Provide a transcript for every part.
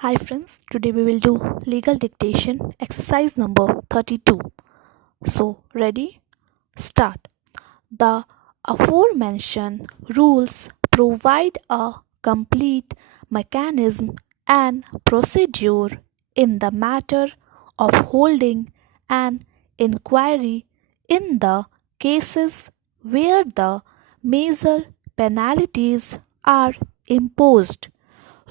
Hi friends, today we will do legal dictation exercise number 32. So, ready? Start. The aforementioned rules provide a complete mechanism and procedure in the matter of holding an inquiry in the cases where the major penalties are imposed.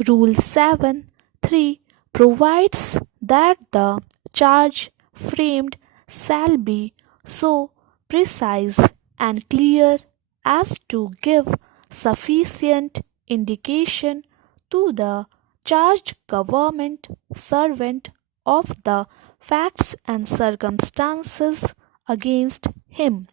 Rule 7.3 provides that the charge framed shall be so precise and clear as to give sufficient indication to the charged government servant of the facts and circumstances against him.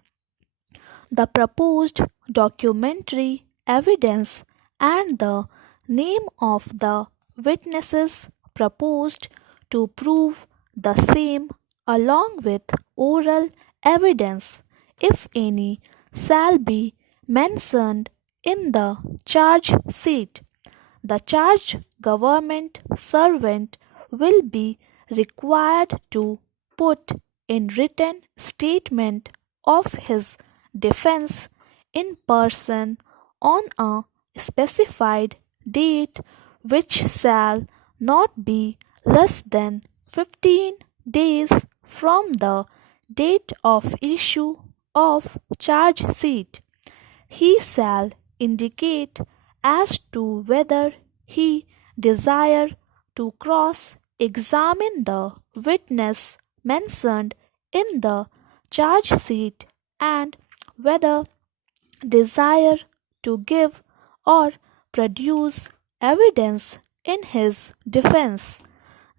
The proposed documentary evidence and the name of the witnesses proposed to prove the same, along with oral evidence, if any, shall be mentioned in the charge sheet. The charged government servant will be required to put in written statement of his defense in person on a specified date which shall not be less than 15 days from the date of issue of charge sheet. He shall indicate as to whether he desire to cross examine the witness mentioned in the charge sheet and whether desire to give or produce evidence in his defense.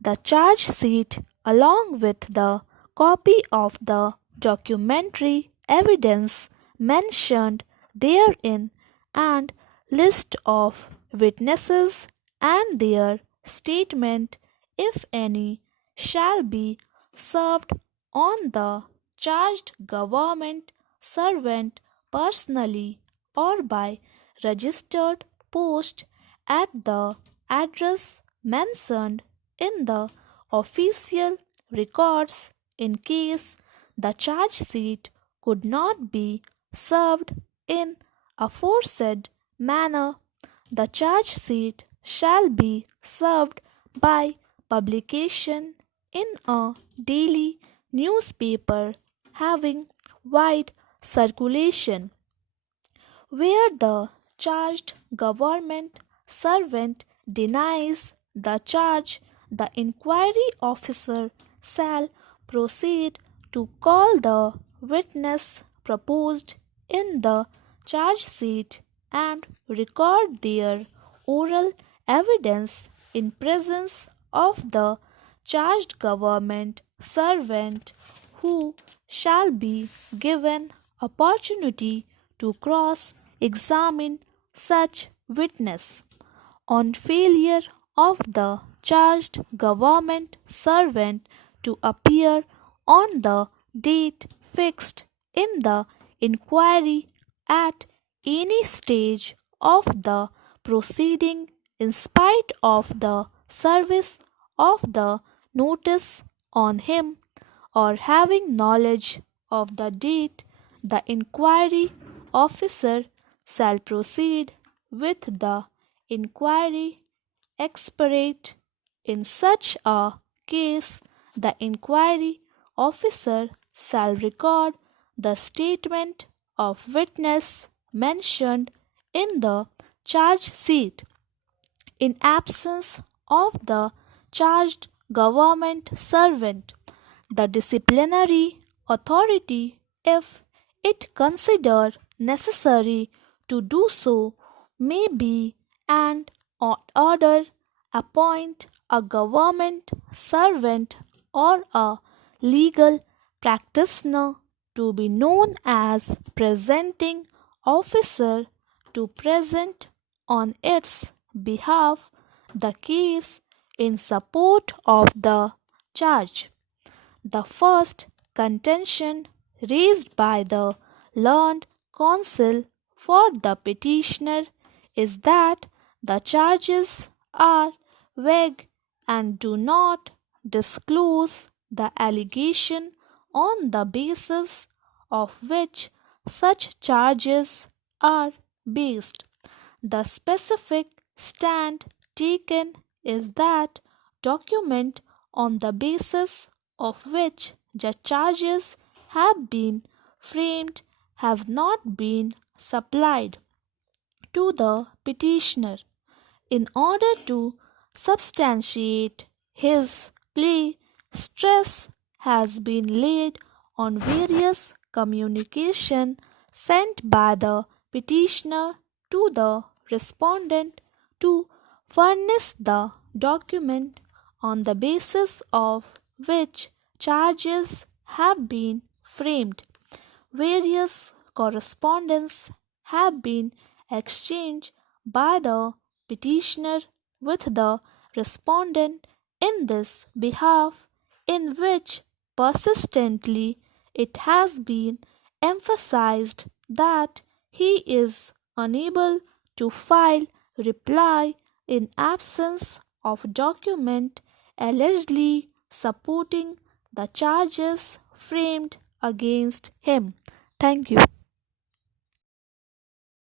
The charge sheet, along with the copy of the documentary evidence mentioned therein, and list of witnesses and their statement, if any, shall be served on the charged government servant personally or by registered post at the address mentioned in the official records in case the charge sheet could not be served in aforesaid manner. The charge sheet shall be served by publication in a daily newspaper having wide circulation, where the charged government servant denies the charge, the inquiry officer shall proceed to call the witness proposed in the charge sheet and record their oral evidence in presence of the charged government servant, who shall be given opportunity to cross examine such witness. On failure of the charged government servant to appear on the date fixed in the inquiry at any stage of the proceeding, in spite of the service of the notice on him, or having knowledge of the date, the inquiry officer shall proceed with the inquiry expirate. In such a case, the inquiry officer shall record the statement of witness mentioned in the charge sheet. In absence of the charged government servant, the disciplinary authority, if it consider necessary to do so, may be and order appoint a government servant or a legal practitioner to be known as presenting officer to present on its behalf the case in support of the charge. The first contention raised by the learned counsel for the petitioner is that the charges are vague and do not disclose the allegation on the basis of which such charges are based. The specific stand taken is that document on the basis of which the charges have been framed have not been supplied to the petitioner. In order to substantiate his plea, stress has been laid on various communication sent by the petitioner to the respondent to furnish the document on the basis of which charges have been framed. Various correspondence have been exchanged by the petitioner with the respondent in this behalf, in which persistently it has been emphasized that he is unable to file reply in absence of document allegedly supporting the charges framed against him. Thank you.